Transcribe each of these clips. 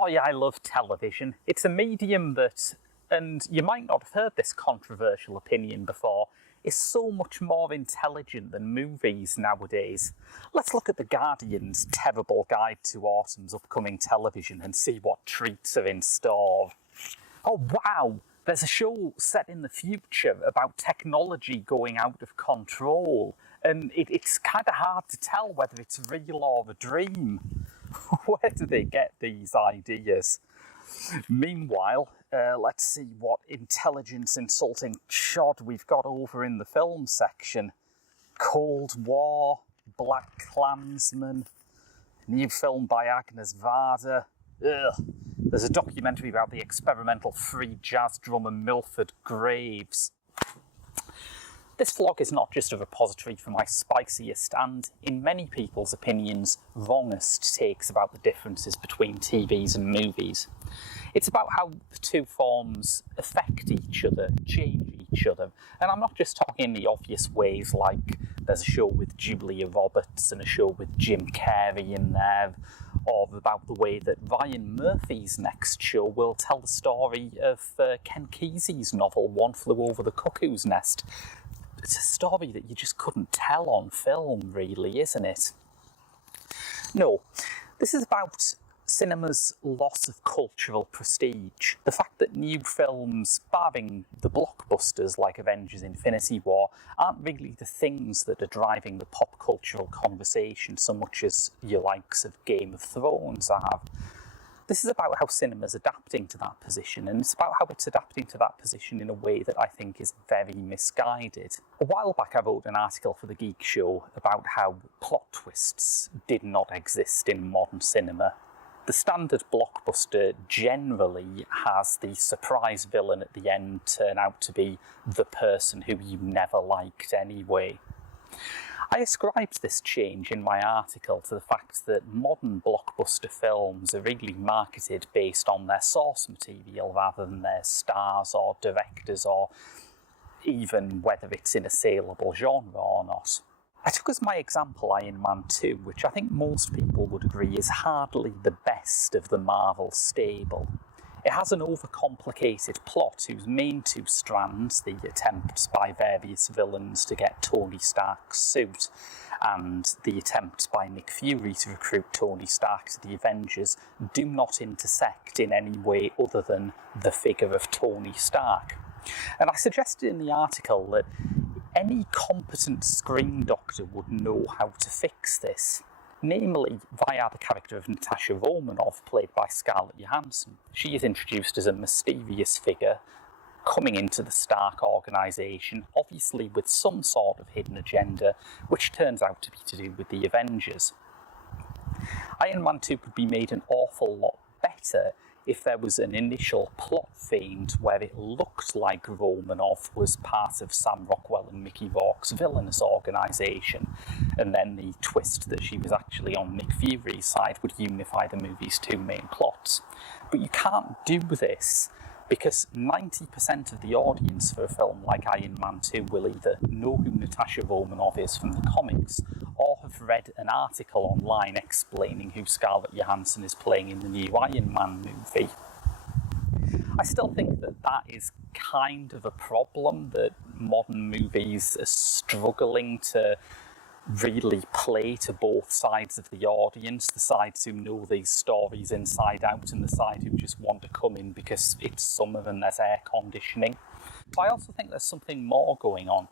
Boy, I love television. It's a medium that, and you might not have heard this controversial opinion before, is so much more intelligent than movies nowadays. Let's look at The Guardian's terrible guide to autumn's upcoming television and see what treats are in store. Oh wow, there's a show set in the future about technology going out of control, and it's kind of hard to tell whether it's real or a dream. Where do they get these ideas? Meanwhile, let's see what intelligence-insulting chod we've got over in the film section. Cold War, Black Klansman, new film by Agnes Varda. Ugh. There's a documentary about the experimental free jazz drummer Milford Graves. This vlog is not just a repository for my spiciest and, in many people's opinions, wrongest takes about the differences between TVs and movies. It's about how the two forms affect each other, change each other, and I'm not just talking in the obvious ways like there's a show with Julia Roberts and a show with Jim Carrey in there, or about the way that Ryan Murphy's next show will tell the story of Ken Kesey's novel One Flew Over the Cuckoo's Nest. It's a story that you just couldn't tell on film, really, isn't it? No, this is about cinema's loss of cultural prestige. The fact that new films, barring the blockbusters like Avengers Infinity War, aren't really the things that are driving the pop cultural conversation so much as your likes of Game of Thrones are. This is about how cinema's adapting to that position, and it's about how it's adapting to that position in a way that I think is very misguided. A while back I wrote an article for the Geek show about how plot twists did not exist in modern cinema. The standard blockbuster generally has the surprise villain at the end turn out to be the person who you never liked anyway. I ascribed this change in my article to the fact that modern blockbuster films are really marketed based on their source material rather than their stars or directors or even whether it's in a saleable genre or not. I took as my example Iron Man 2, which I think most people would agree is hardly the best of the Marvel stable. It has an overcomplicated plot whose main two strands, the attempts by various villains to get Tony Stark's suit and the attempts by Nick Fury to recruit Tony Stark to the Avengers, do not intersect in any way other than the figure of Tony Stark. And I suggested in the article that any competent screen doctor would know how to fix this. Namely, via the character of Natasha Romanoff, played by Scarlett Johansson. She is introduced as a mysterious figure coming into the Stark organisation, obviously with some sort of hidden agenda, which turns out to be to do with the Avengers. Iron Man 2 could be made an awful lot better if there was an initial plot feint where it looked like Romanoff was part of Sam Rockwell and Mickey Rourke's villainous organisation, and then the twist that she was actually on Nick Fury's side would unify the movie's two main plots. But you can't do this because 90% of the audience for a film like Iron Man 2 will either know who Natasha Romanoff is from the comics or have read an article online explaining who Scarlett Johansson is playing in the new Iron Man movie. I still think that that is kind of a problem, that modern movies are struggling to really play to both sides of the audience, the sides who know these stories inside out and the side who just want to come in because it's summer and there's air conditioning. But I also think there's something more going on.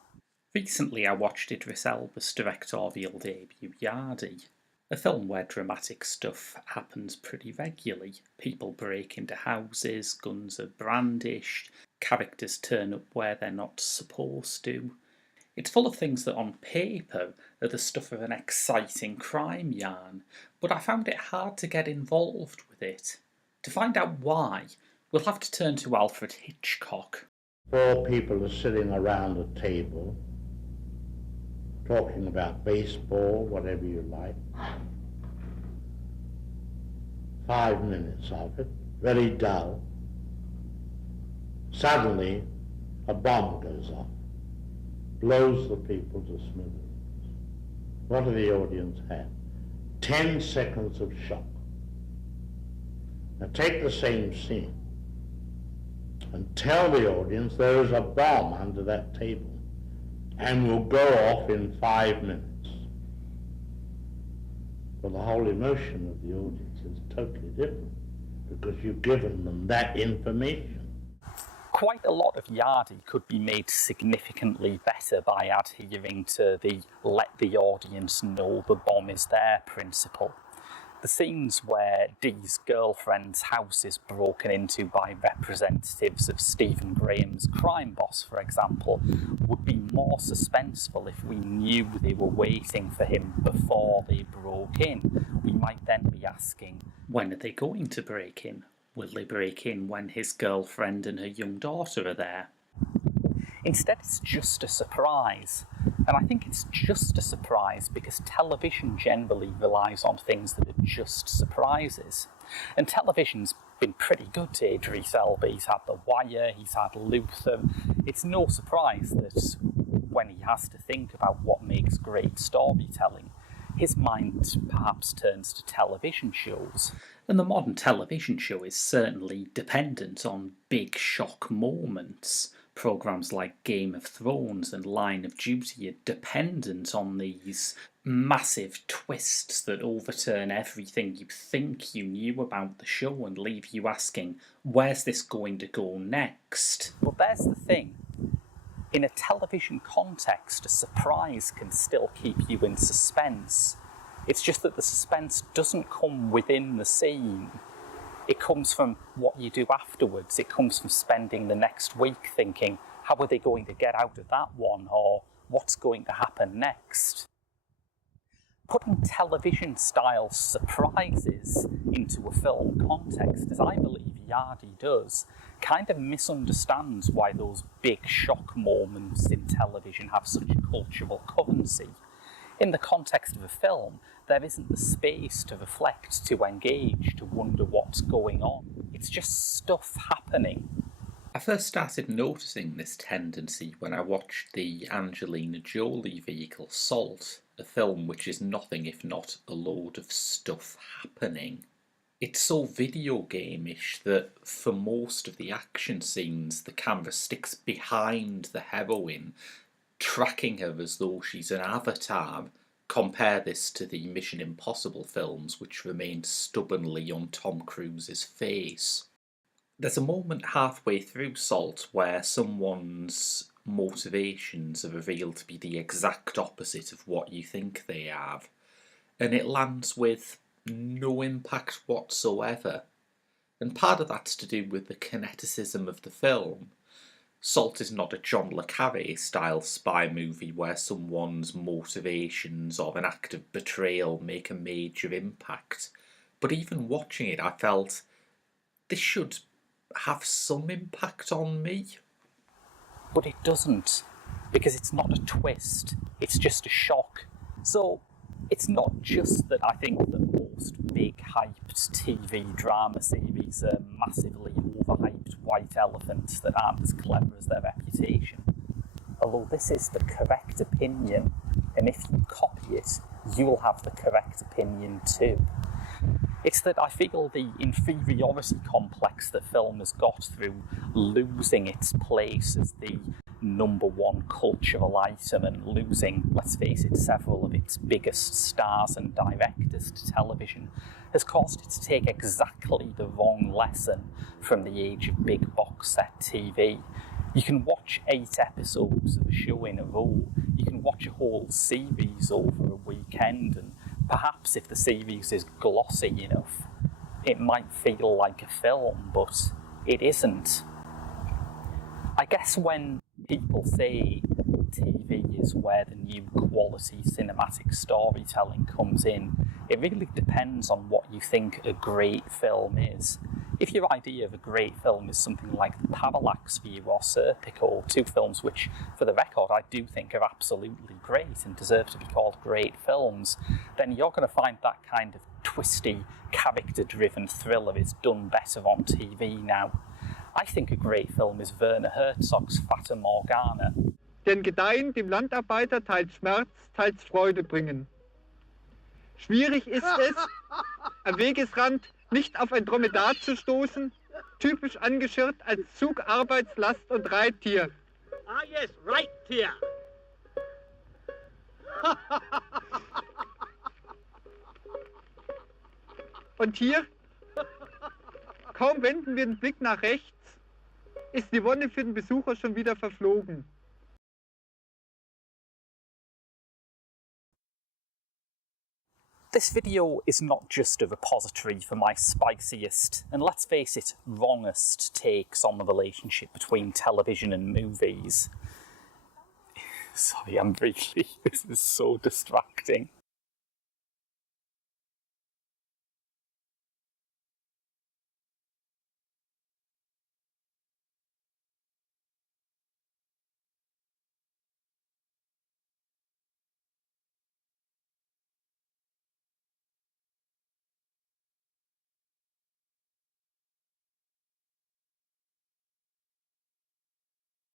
Recently I watched Idris Elba's directorial debut, Yardie, a film where dramatic stuff happens pretty regularly. People break into houses, guns are brandished, characters turn up where they're not supposed to. It's full of things that on paper are the stuff of an exciting crime yarn, but I found it hard to get involved with it. To find out why, we'll have to turn to Alfred Hitchcock. 4 people are sitting around a table, talking about baseball, whatever you like. 5 minutes of it, very dull. Suddenly, a bomb goes off, blows the people to smithereens. What do the audience have? 10 seconds of shock. Now take the same scene and tell the audience there is a bomb under that table and will go off in 5 minutes. Well, the whole emotion of the audience is totally different because you've given them that information. Quite a lot of Yardie could be made significantly better by adhering to the let the audience know the bomb is there principle. The scenes where Dee's girlfriend's house is broken into by representatives of Stephen Graham's crime boss, for example, would be more suspenseful if we knew they were waiting for him before they broke in. We might then be asking, when are they going to break in? Will they break in when his girlfriend and her young daughter are there? Instead, it's just a surprise. And I think it's just a surprise because television generally relies on things that are just surprises. And television's been pretty good to Idris Elba. He's had The Wire, he's had Luther. It's no surprise that when he has to think about what makes great storytelling, his mind perhaps turns to television shows. And the modern television show is certainly dependent on big shock moments. Programmes like Game of Thrones and Line of Duty are dependent on these massive twists that overturn everything you think you knew about the show and leave you asking, where's this going to go next? But there's the thing. In a television context, a surprise can still keep you in suspense. It's just that the suspense doesn't come within the scene. It comes from what you do afterwards. It comes from spending the next week thinking, how are they going to get out of that one? Or what's going to happen next? Putting television-style surprises into a film context, as I believe Yardie does, kind of misunderstands why those big shock moments in television have such cultural currency. In the context of a film, there isn't the space to reflect, to engage, to wonder what's going on. It's just stuff happening. I first started noticing this tendency when I watched the Angelina Jolie vehicle Salt, a film which is nothing if not a load of stuff happening. It's so video game-ish that for most of the action scenes the camera sticks behind the heroine, tracking her as though she's an avatar. Compare this to the Mission Impossible films, which remained stubbornly on Tom Cruise's face. There's a moment halfway through Salt where someone's motivations are revealed to be the exact opposite of what you think they have, and it lands with no impact whatsoever. And part of that's to do with the kineticism of the film. Salt is not a John le Carré style spy movie where someone's motivations or an act of betrayal make a major impact. But even watching it, I felt this should have some impact on me. But it doesn't, because it's not a twist, it's just a shock. So it's not just that I think that most big hyped TV drama series are massively overhyped white elephants that aren't as clever as their reputation. Although this is the correct opinion, and if you copy it, you'll have the correct opinion too. It's that I feel the inferiority complex the film has got through losing its place as the number one cultural item and losing, let's face it, several of its biggest stars and directors to television has caused it to take exactly the wrong lesson from the age of big box set TV. You can watch 8 episodes of a show in a row, you can watch a whole series over a weekend, and perhaps if the series is glossy enough, it might feel like a film, but it isn't. I guess when people say TV is where the new quality cinematic storytelling comes in, it really depends on what you think a great film is. If your idea of a great film is something like The Parallax View or Serpico, 2 films which, for the record, I do think are absolutely great and deserve to be called great films, then you're going to find that kind of twisty, character-driven thriller is done better on TV now. I think a great film is Werner Herzog's Fata Morgana. Denn Gedeihen dem Landarbeiter teils Schmerz, teils Freude bringen. Schwierig ist es, am Wegesrand nicht auf ein Dromedar zu stoßen, typisch angeschirrt als Zug, Arbeitslast und Reittier. Ah, yes, right here. Und hier, kaum wenden wir den Blick nach rechts, ist die Wonne für den Besucher schon wieder verflogen. This video is not just a repository for my spiciest, and let's face it, wrongest takes on the relationship between television and movies. Sorry, this is so distracting.